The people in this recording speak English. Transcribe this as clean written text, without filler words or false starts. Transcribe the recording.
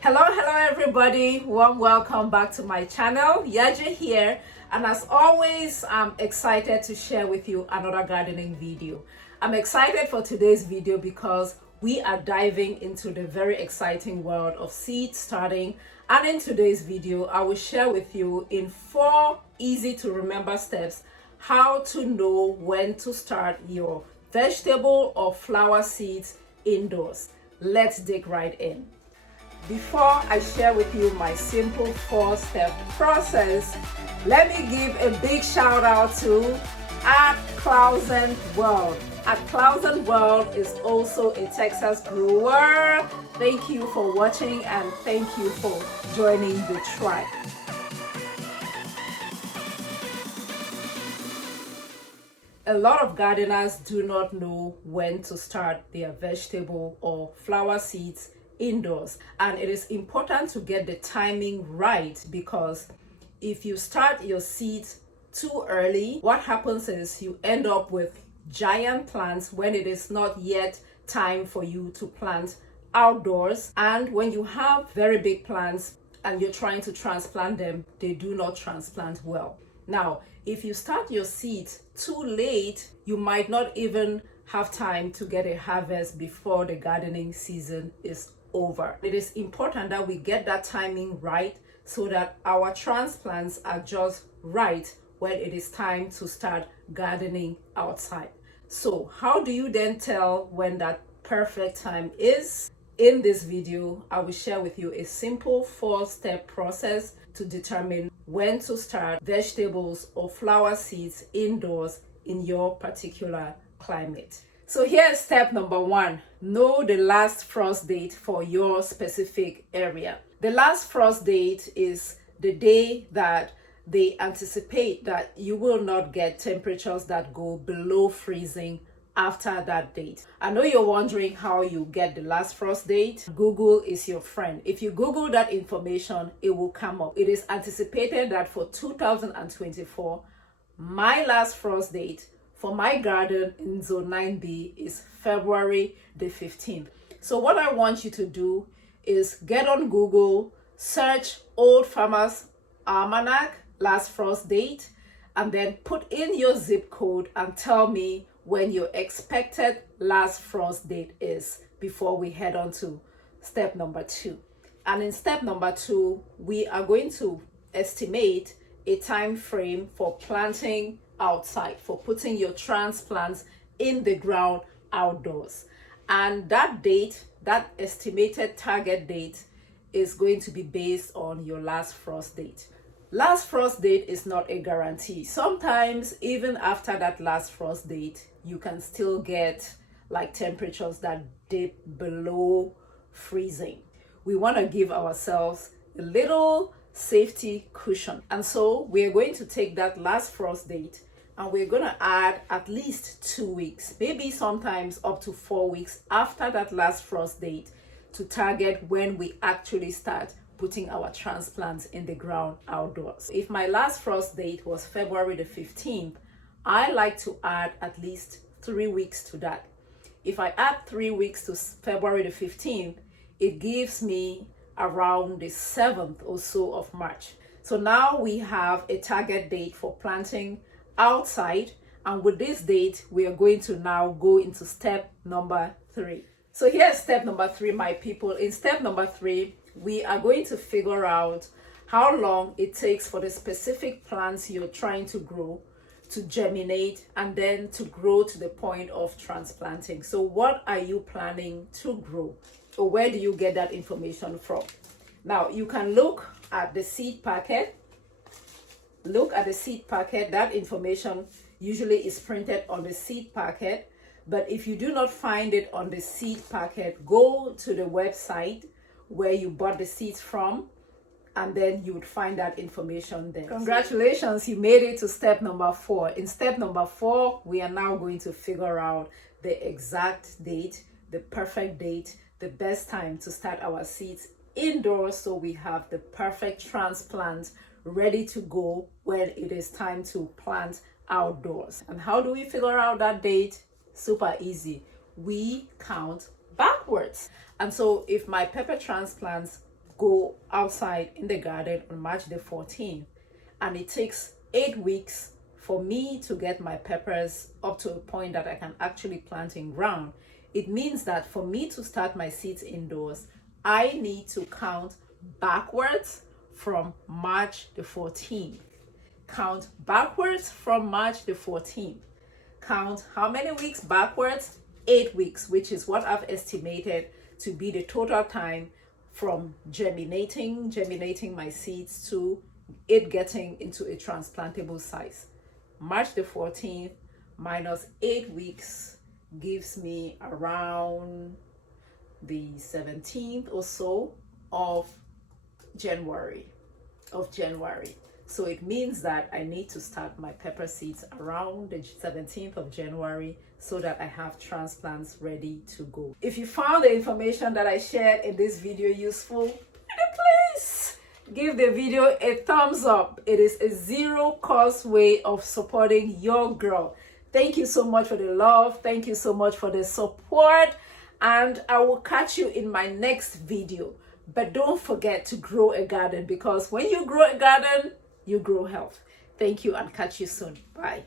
Hello everybody. Warm welcome back to my channel. Yaje here, and as always, I'm excited to share with you another gardening video. I'm excited for today's video because we are diving into the very exciting world of seed starting, and in today's video I will share with you in 4 easy to remember steps how to know when to start your vegetable or flower seeds indoors. Let's dig right in. Before I share with you my simple 4-step process, let me give a big shout out to @Clausen World. @Clausen World is also a Texas grower. Thank you for watching and thank you for joining the tribe. A lot of gardeners do not know when to start their vegetable or flower seeds indoors, and it is important to get the timing right, because if you start your seeds too early, what happens is you end up with giant plants when it is not yet time for you to plant outdoors. And when you have very big plants and you're trying to transplant them, they do not transplant well. Now, if you start your seeds too late, you might not even have time to get a harvest before the gardening season is over. It is important that we get that timing right so that our transplants are just right when it is time to start gardening outside. So how do you then tell when that perfect time is? In this video, I will share with you a simple 4-step process to determine when to start vegetables or flower seeds indoors in your particular climate. So here's step number 1. Know the last frost date for your specific area. The last frost date is the day that they anticipate that you will not get temperatures that go below freezing after that date. I know you're wondering how you get the last frost date. Google is your friend. If you Google that information, it will come up. It is anticipated that for 2024, my last frost date for my garden in zone 9B is February the 15th. So what I want you to do is get on Google, search Old Farmer's Almanac last frost date, and then put in your zip code and tell me when your expected last frost date is before we head on to step number 2. And in step number 2, we are going to estimate a time frame for planting outside, for putting your transplants in the ground outdoors. And that date, that estimated target date, is going to be based on your last frost date. Last frost date is not a guarantee. Sometimes even after that last frost date, you can still get like temperatures that dip below freezing. We want to give ourselves a little safety cushion, and so we're going to take that last frost date and we're going to add at least 2 weeks, maybe sometimes up to 4 weeks after that last frost date, to target when we actually start putting our transplants in the ground outdoors. If my last frost date was February the 15th, I like to add at least 3 weeks to that. If I add 3 weeks to February the 15th, it gives me around the 7th or so of March. So now we have a target date for planting outside, and with this date we are going to now go into step number 3. So here's step number 3, my people. In step number 3, we are going to figure out how long it takes for the specific plants you're trying to grow to germinate and then to grow to the point of transplanting. So what are you planning to grow, or where do you get that information from? Now you can look at the seed packet. Look at the seed packet. That information usually is printed on the seed packet, but if you do not find it on the seed packet, go to the website where you bought the seeds from, and then you would find that information there. Congratulations, you made it to step number 4. In step number 4, we are now going to figure out the exact date, the perfect date, the best time to start our seeds indoors, so we have the perfect transplant ready to go when it is time to plant outdoors. And how do we figure out that date? Super easy. We count backwards. And so if my pepper transplants go outside in the garden on March the 14th, and it takes 8 weeks for me to get my peppers up to a point that I can actually plant in ground. It means that for me to start my seeds indoors, I need to count backwards from March the 14th. Count backwards from March the 14th. Count how many weeks backwards? 8 weeks, which is what I've estimated to be the total time from germinating my seeds to it getting into a transplantable size. March the 14th minus 8 weeks gives me around the 17th or so of January. So it means that I need to start my pepper seeds around the 17th of January so that I have transplants ready to go. If you found the information that I shared in this video useful, please give the video a thumbs up. It is a zero-cost way of supporting your girl. Thank you so much for the love. Thank you so much for the support. And I will catch you in my next video. But don't forget to grow a garden, because when you grow a garden, you grow health. Thank you, and catch you soon. Bye.